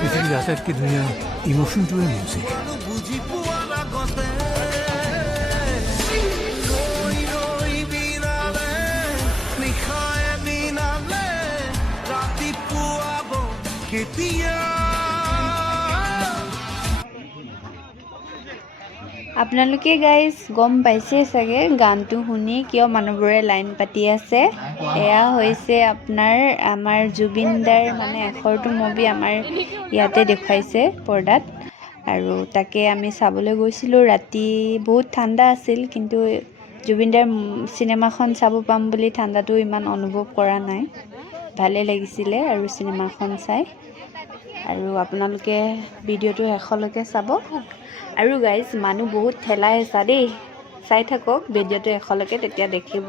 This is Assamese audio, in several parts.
পৃথিৱীৰ আটাইতকৈ ধুনীয়া ইমোশ্যনটোৱে মিউজিক। আপোনালোকে গাইজ গম পাইছে চাগে গানটো শুনি কিয় মানুহবোৰে লাইন পাতি আছে। এয়া হৈছে আমাৰ জুবিন দাৰ মানে 100টো মুভি আমাৰ ইয়াতে দেখুৱাইছে পৰ্দাত, আৰু তাকে আমি চাবলৈ গৈছিলোঁ। ৰাতি বহুত ঠাণ্ডা আছিল, কিন্তু জুবিন দাৰ চিনেমাখন চাব পাম বুলি ঠাণ্ডাটো ইমান অনুভৱ কৰা নাই। ভালে লাগিছিলে আৰু চিনেমাখন চাই। আৰু আপোনালোকে ভিডিঅ'টো শেষলৈকে চাব। আৰু গাইজ মানুহ বহুত ঠেলা হেঁচা দেই, চাই থাকক ভিডিঅ'টো শেষলৈকে, তেতিয়া দেখিব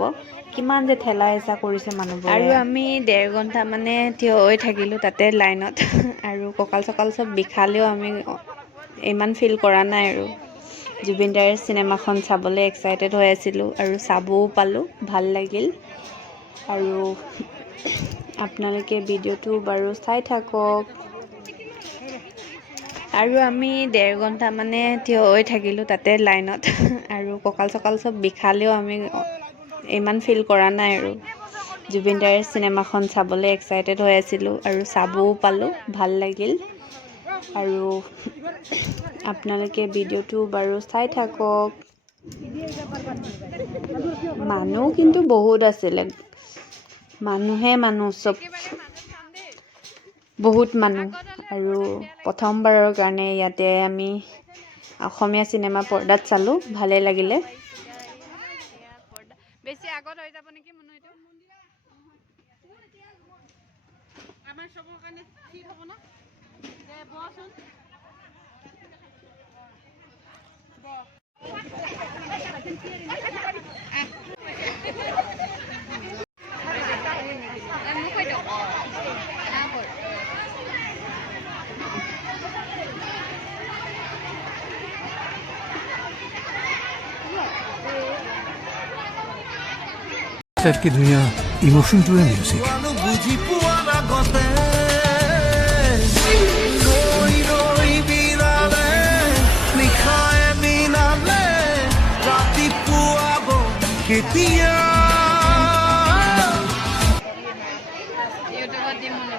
কিমান যে ঠেলা হেঁচা কৰিছে মানুহবোৰে। আৰু আমি 1.5 ঘণ্টা মানে থিয় হৈ থাকিলোঁ তাতে লাইনত, আৰু কঁকাল চকাল চব বিষালেও আমি ইমান ফিল কৰা নাই। আৰু জুবিন দাৰ চিনেমাখন চাবলৈ এক্সাইটেড হৈ আছিলোঁ, আৰু চাবও পালোঁ, ভাল লাগিল। আৰু আপোনালোকে ভিডিঅ'টো বাৰু চাই থাকক। আৰু আমি 1.5 ঘণ্টা মানে থিয় হৈ থাকিলোঁ তাতে লাইনত, আৰু কঁকাল চকাল চব বিষালেও আমি ইমান ফিল কৰা নাই। আৰু জুবিন দাৰ চিনেমাখন চাবলৈ এক্সাইটেড হৈ আছিলোঁ, আৰু চাবও পালোঁ, ভাল লাগিল। আৰু আপোনালোকে ভিডিঅ'টো বাৰু চাই থাকক। মানুহ কিন্তু বহুত আছিলে, মানুহ চব বহুত মানুহ। আৰু প্ৰথমবাৰৰ কাৰণে ইয়াতে আমি অসমীয়া চিনেমা পৰ্দাত চালোঁ, ভালে লাগিলে। বেছি আগত হৈ যাব নেকি মনে এইটো আমাৰ সবৰ কাৰণে ঠিক হ'ব না। দে বচোন আটাইতকৈ ধুনীয়া ইমোশ্যনটোৱে মিউজিক। ইউটিউবত দিম মনে।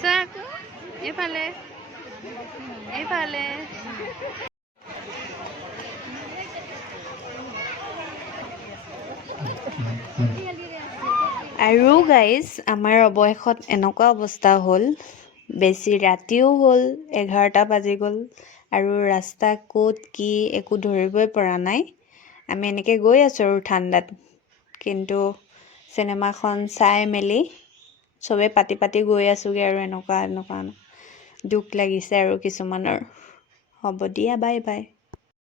চোৱা আকৌ এইফালে আৰু গাইজ আমাৰ অৱশেষত এনেকুৱা অৱস্থা হ'ল, বেছি ৰাতিও হ'ল, 11টা বাজি গ'ল, আৰু ৰাস্তা ক'ত কি একো ধৰিবই পৰা নাই। আমি এনেকৈ গৈ আছোঁ আৰু ঠাণ্ডাত, কিন্তু চিনেমাখন চাই মেলি চবেই পাতি গৈ আছোঁগৈ, আৰু এনেকুৱা দুখ লাগিছে আৰু কিছুমানৰ। হ'ব দিয়া, বাই বাই।